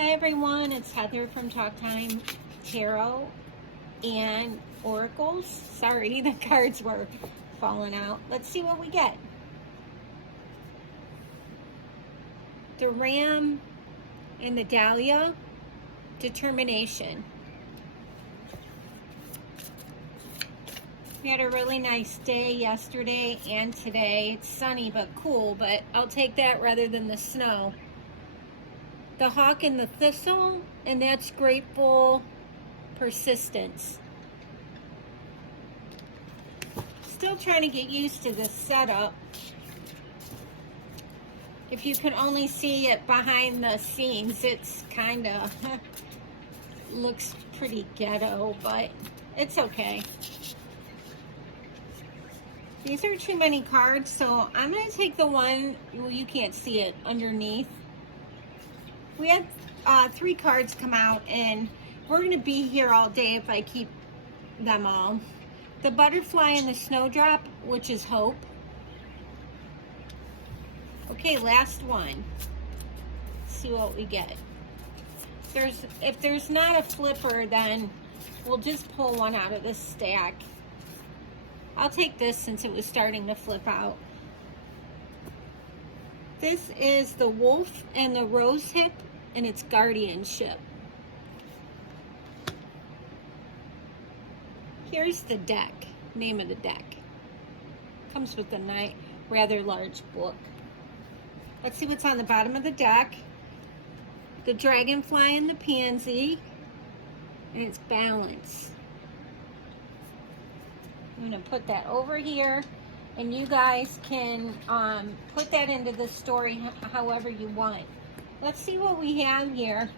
Hi everyone, it's Heather from Talk Time Tarot and Oracles. Sorry, the cards were falling out. Let's see what we get. The Ram and the Dahlia, determination. We had a really nice day yesterday and today. It's sunny but cool, but I'll take that rather than the snow. The Hawk and the Thistle, and that's grateful persistence. Still trying to get used to this setup. If you can only see it behind the scenes, it's kind of looks pretty ghetto, but it's okay. These are too many cards, so I'm going to take the one, well, you can't see it underneath. We had 3 cards come out, and we're going to be here all day if I keep them all. The butterfly and the snowdrop, which is hope. Okay, last one. Let's see what we get. If there's not a flipper, then we'll just pull one out of this stack. I'll take this since it was starting to flip out. This is the wolf and the rose hip, and it's guardianship. Here's the deck, name of the deck. Comes with a rather large book. Let's see what's on the bottom of the deck. The dragonfly and the pansy, and it's balance. I'm going to put that over here, and you guys can put that into the story however you want. Let's see what we have here.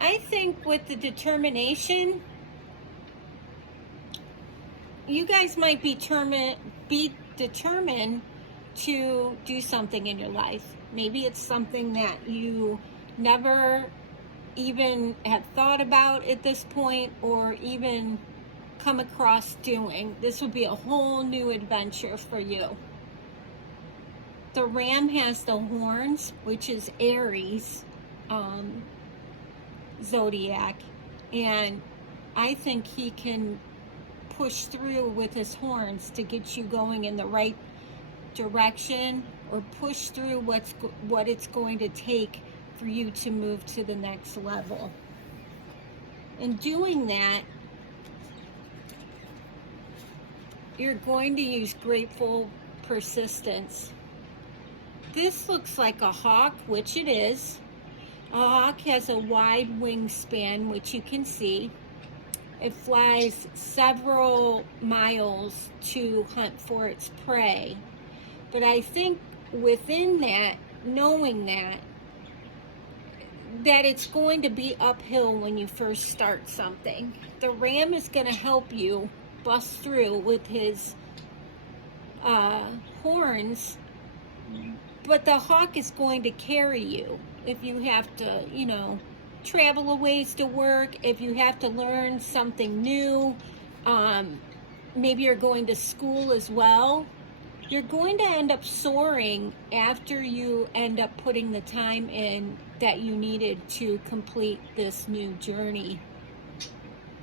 I think with the determination, you guys might be determined to do something in your life. Maybe it's something that you never even had thought about at this point, or even come across doing. This would be a whole new adventure for you. The ram has the horns, which is Aries zodiac, and I think he can push through with his horns to get you going in the right direction, or push through what it's going to take for you to move to the next level. In doing that, you're going to use grateful persistence. This looks like a hawk, which it is. A hawk has a wide wingspan, which you can see. It flies several miles to hunt for its prey. But I think within that, knowing that it's going to be uphill when you first start something. The ram is going to help you bust through with his horns, but the hawk is going to carry you if you have to, travel a ways to work, if you have to learn something new, maybe you're going to school as well. You're going to end up soaring after you end up putting the time in that you needed to complete this new journey.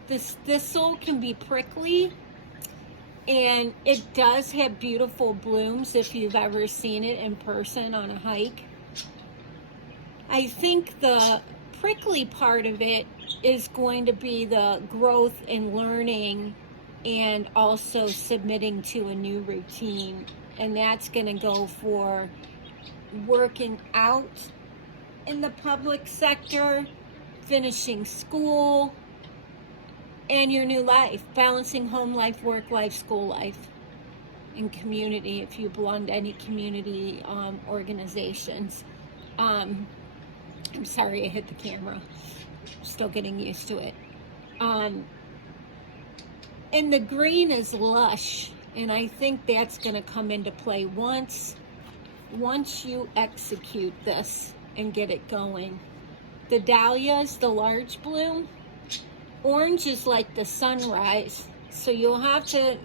This thistle can be prickly, and it does have beautiful blooms if you've ever seen it in person on a hike. I think the prickly part of it is going to be the growth and learning, and also submitting to a new routine. And that's going to go for working out in the public sector, finishing school, and your new life, balancing home life, work life, school life, and community if you belong to any community organizations. I'm sorry I hit the camera. Still getting used to it. And the green is lush, and I think that's going to come into play once you execute this and get it going. The dahlia is the large bloom. Orange is like the sunrise, So you'll have to,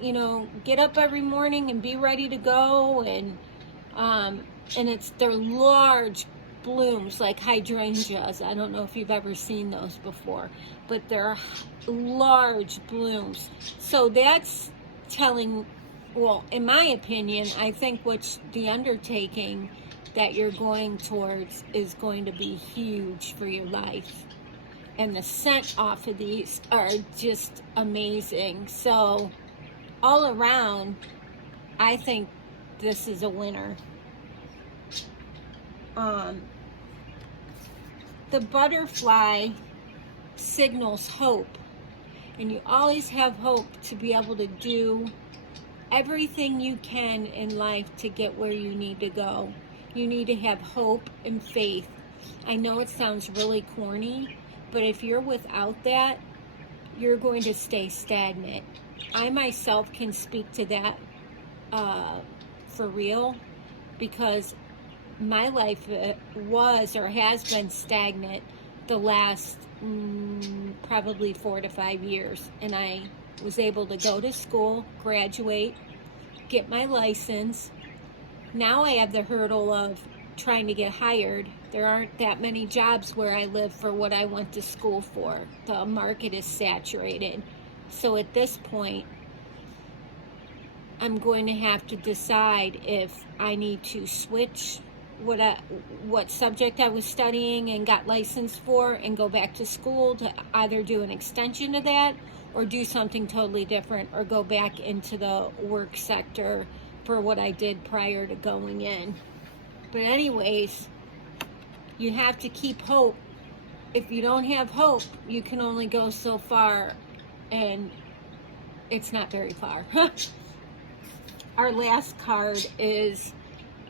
get up every morning and be ready to go. And they're large blooms like hydrangeas. I don't know if you've ever seen those before, but they're large blooms. So that's telling, well, in my opinion, I think the undertaking that you're going towards is going to be huge for your life. And the scent off of these are just amazing. So all around, I think this is a winner. The butterfly signals hope, and you always have hope to be able to do everything you can in life to get where you need to go. You need to have hope and faith. I know it sounds really corny, but if you're without that, you're going to stay stagnant. I myself can speak to that for real, because my life was or has been stagnant the last probably 4 to 5 years. And I was able to go to school, graduate, get my license. Now I have the hurdle of trying to get hired. There aren't that many jobs where I live for what I went to school for. The market is saturated. So at this point, I'm going to have to decide if I need to switch what subject I was studying and got licensed for and go back to school to either do an extension of that or do something totally different, or go back into the work sector for what I did prior to going in. But anyways, you have to keep hope. If you don't have hope, you can only go so far, and it's not very far. Our last card is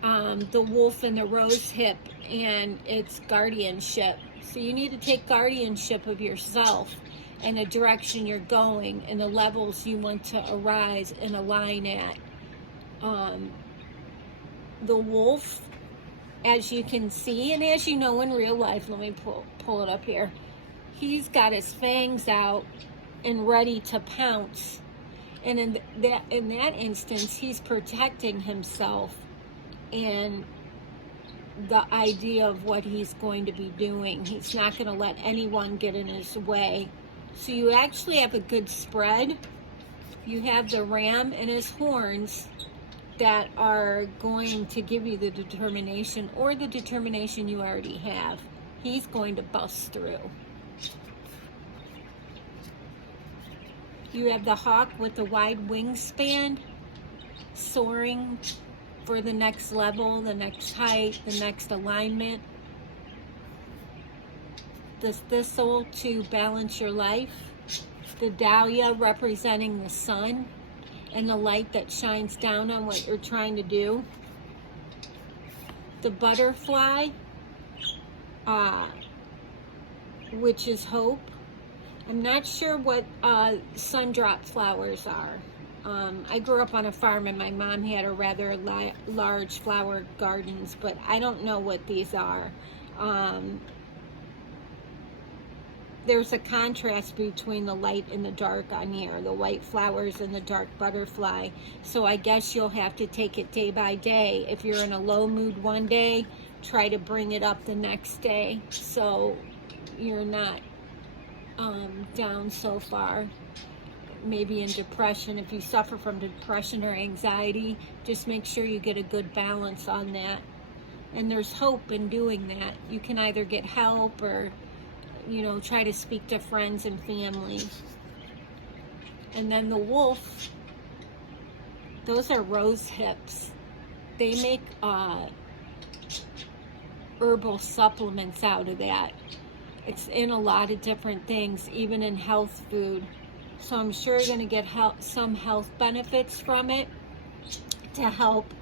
the wolf and the rose hip, and it's guardianship. So you need to take guardianship of yourself and the direction you're going and the levels you want to arise and align at. The wolf, as you can see, and as you know in real life, let me pull it up here. He's got his fangs out and ready to pounce. And in that instance, he's protecting himself and the idea of what he's going to be doing. He's not going to let anyone get in his way. So you actually have a good spread. You have the ram and his horns that are going to give you the determination, or the determination you already have. He's going to bust through. You have the hawk with the wide wingspan, soaring for the next level, the next height, the next alignment. The thistle to balance your life. The dahlia representing the sun and the light that shines down on what you're trying to do. The butterfly, which is hope. I'm not sure what sundrop flowers are. I grew up on a farm, and my mom had a rather large flower gardens, but I don't know what these are. There's a contrast between the light and the dark on here, the white flowers and the dark butterfly. So I guess you'll have to take it day by day. If you're in a low mood one day, try to bring it up the next day so you're not down so far. Maybe in depression. If you suffer from depression or anxiety, just make sure you get a good balance on that. And there's hope in doing that. You can either get help or try to speak to friends and family. And then the wolf, those are rose hips. They make herbal supplements out of that. It's in a lot of different things, even in health food. So I'm sure you're going to get some health benefits from it to help.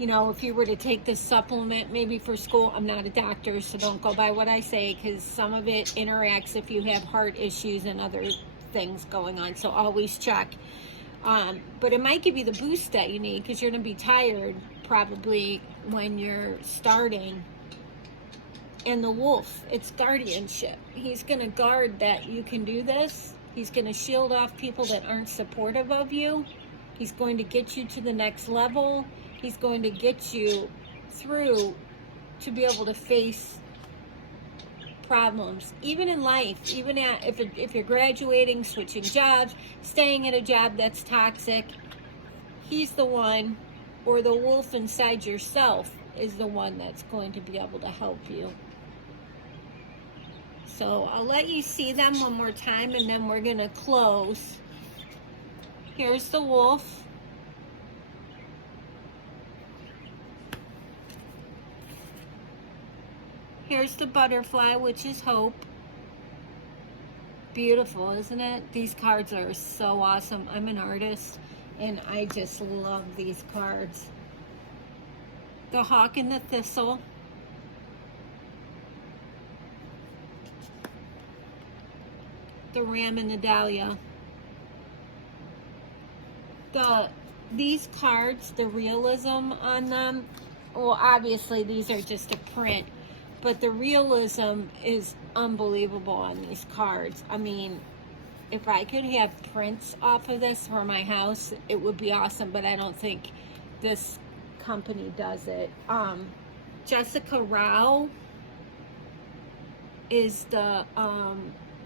If you were to take this supplement, maybe for school, I'm not a doctor, so don't go by what I say, because some of it interacts if you have heart issues and other things going on, so always check. But it might give you the boost that you need, because you're going to be tired probably when you're starting. And the wolf, it's guardianship. He's going to guard that you can do this. He's going to shield off people that aren't supportive of you. He's going to get you to the next level. He's going to get you through to be able to face problems, even in life, even if you're graduating, switching jobs, staying at a job that's toxic. He's the one, or the wolf inside yourself is the one that's going to be able to help you. So I'll let you see them one more time, and then we're going to close. Here's the wolf. Here's the butterfly, which is hope. Beautiful, isn't it? These cards are so awesome. I'm an artist, and I just love these cards. The hawk and the thistle. The ram and the dahlia. These cards, the realism on them, well, obviously these are just a print, but the realism is unbelievable on these cards. I mean, if I could have prints off of this for my house, it would be awesome, but I don't think this company does it. Jessica Rao is the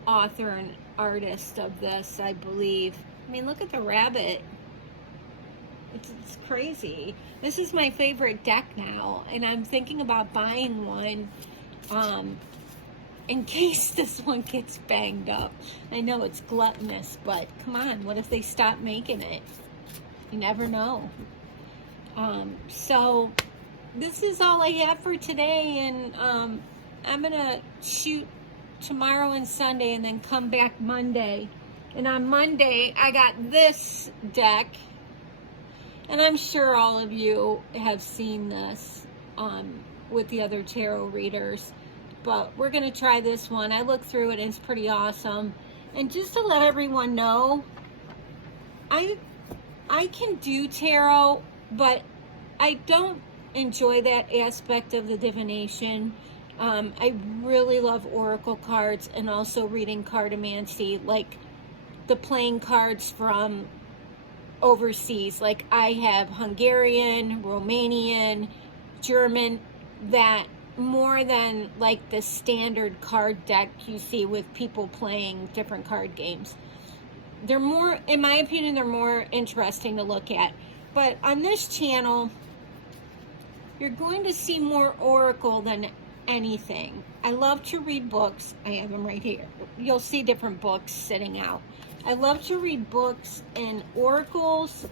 author and artist of this, I believe. I mean, look at the rabbit. It's crazy. This is my favorite deck now, and I'm thinking about buying one in case this one gets banged up. I know it's gluttonous, but come on, what if they stop making it? You never know. So this is all I have for today, and I'm gonna shoot tomorrow and Sunday, and then come back Monday. And on Monday, I got this deck, and I'm sure all of you have seen this with the other tarot readers, but we're going to try this one. I looked through it, and it's pretty awesome. And just to let everyone know, I can do tarot, but I don't enjoy that aspect of the divination. I really love oracle cards, and also reading cartomancy, like the playing cards from overseas. Like I have Hungarian, Romanian, German, that more than like the standard card deck you see with people playing different card games. They're more, in my opinion, they're more interesting to look at. But on this channel, you're going to see more oracle than anything. I love to read books. I have them right here. You'll see different books sitting out. I love to read books, and oracles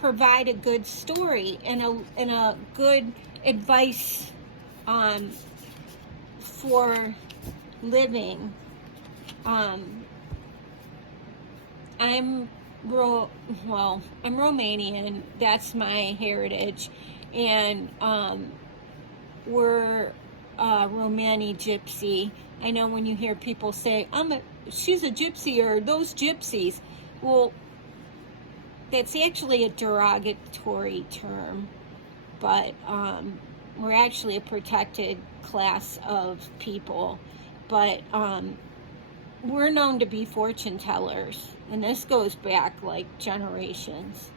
provide a good story and a good advice for living. I'm Romanian. That's my heritage, and we're Romani gypsy. I know when you hear people say, she's a gypsy, or those gypsies. Well, that's actually a derogatory term, but we're actually a protected class of people. But we're known to be fortune tellers, and this goes back like generations.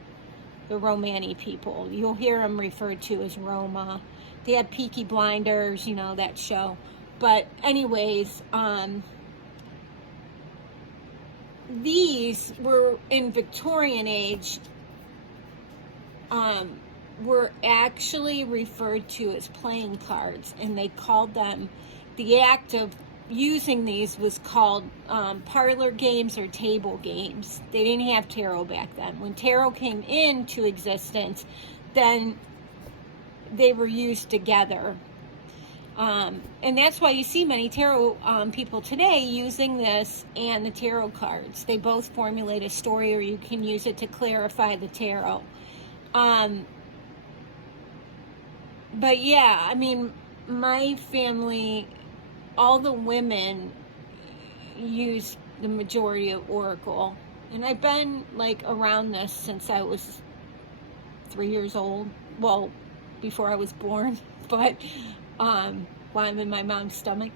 The Romani people, you'll hear them referred to as Roma. They had Peaky Blinders, you know, that show. But anyways, these were in Victorian age, were actually referred to as playing cards, and they called them, the act of using these was called parlor games or table games. They didn't have tarot back then. When tarot came into existence, then they were used together. And that's why you see many tarot people today using this and the tarot cards. They both formulate a story, or you can use it to clarify the tarot. But yeah, I mean, my family, all the women use the majority of oracle. And I've been like around this since I was 3 years old. Well, before I was born, but while I'm in my mom's stomach.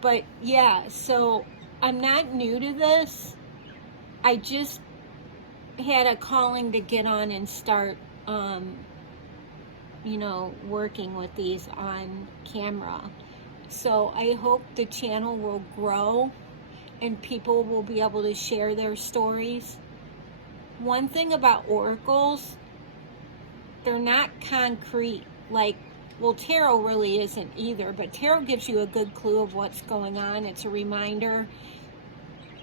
But yeah, so I'm not new to this. I just had a calling to get on and start, working with these on camera. So I hope the channel will grow and people will be able to share their stories. One thing about oracles, they're not concrete. Tarot really isn't either, but tarot gives you a good clue of what's going on. It's a reminder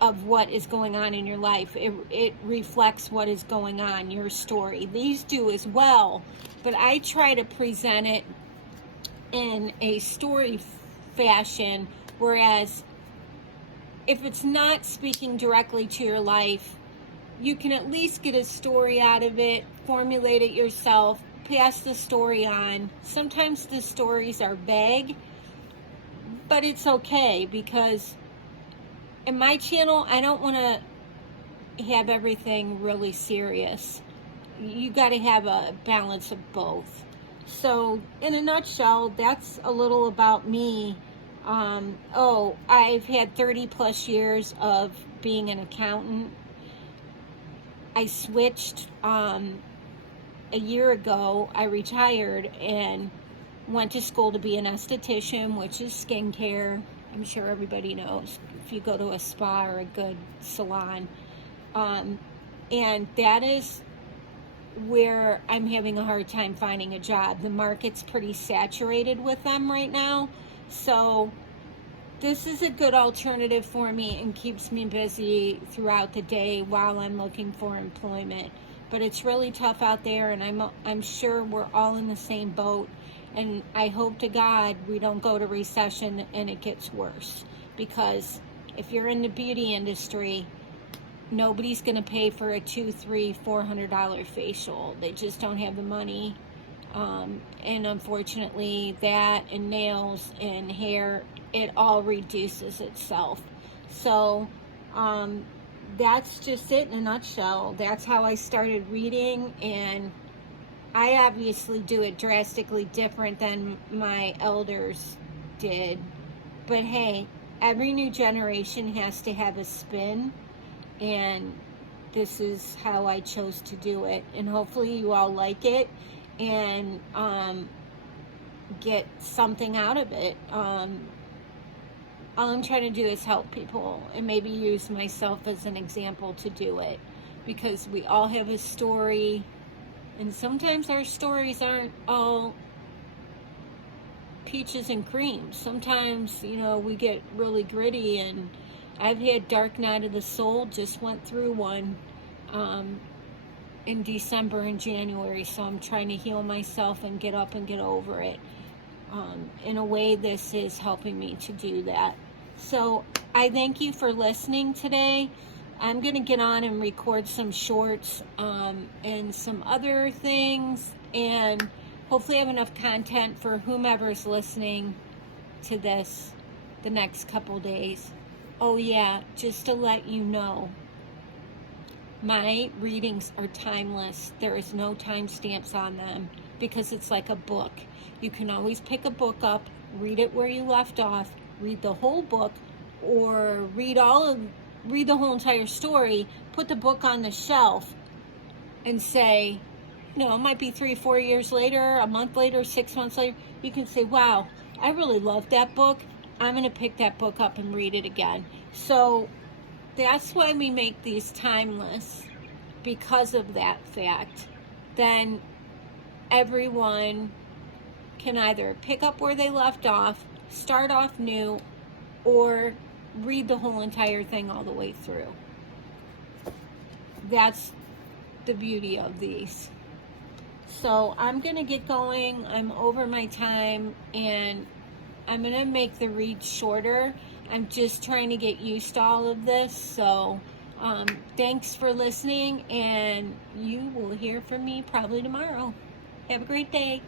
of what is going on in your life. It reflects what is going on, your story. These do as well, but I try to present it in a story fashion, whereas if it's not speaking directly to your life, you can at least get a story out of it, formulate it yourself, pass the story on. Sometimes the stories are vague, but it's okay, because in my channel, I don't want to have everything really serious. You got to have a balance of both. So in a nutshell, that's a little about me. I've had 30 plus years of being an accountant. I switched a year ago. I retired and went to school to be an esthetician, which is skincare. I'm sure everybody knows if you go to a spa or a good salon. And that is where I'm having a hard time finding a job. The market's pretty saturated with them right now. So this is a good alternative for me and keeps me busy throughout the day while I'm looking for employment. But it's really tough out there, and I'm sure we're all in the same boat. And I hope to God we don't go to recession and it gets worse. Because if you're in the beauty industry, nobody's going to pay for a $200, $300, $400 facial. They just don't have the money. And unfortunately, that and nails and hair, it all reduces itself. So that's just it in a nutshell. That's how I started reading, and I obviously do it drastically different than my elders did. But hey, every new generation has to have a spin, and this is how I chose to do it. And hopefully you all like it and get something out of it. All I'm trying to do is help people and maybe use myself as an example to do it, because we all have a story, and sometimes our stories aren't all peaches and cream. Sometimes, we get really gritty, and I've had dark night of the soul, just went through one in December and January, so I'm trying to heal myself and get up and get over it. In a way, this is helping me to do that. So I thank you for listening today. I'm going to get on and record some shorts and some other things, and hopefully have enough content for whomever's listening to this the next couple days. Oh yeah, just to let you know, my readings are timeless. There is no timestamps on them, because it's like a book. You can always pick a book up, read it where you left off, read the whole book, or read the whole entire story, put the book on the shelf, and say, it might be 3-4 years later, a month later, 6 months later, you can say, wow, I really loved that book. I'm going to pick that book up and read it again. So that's why we make these timeless, because of that fact. Then everyone can either pick up where they left off, start off new, or read the whole entire thing all the way through. That's the beauty of these. So I'm going to get going. I'm over my time, and I'm going to make the read shorter. I'm just trying to get used to all of this. So thanks for listening, and you will hear from me probably tomorrow. Have a great day.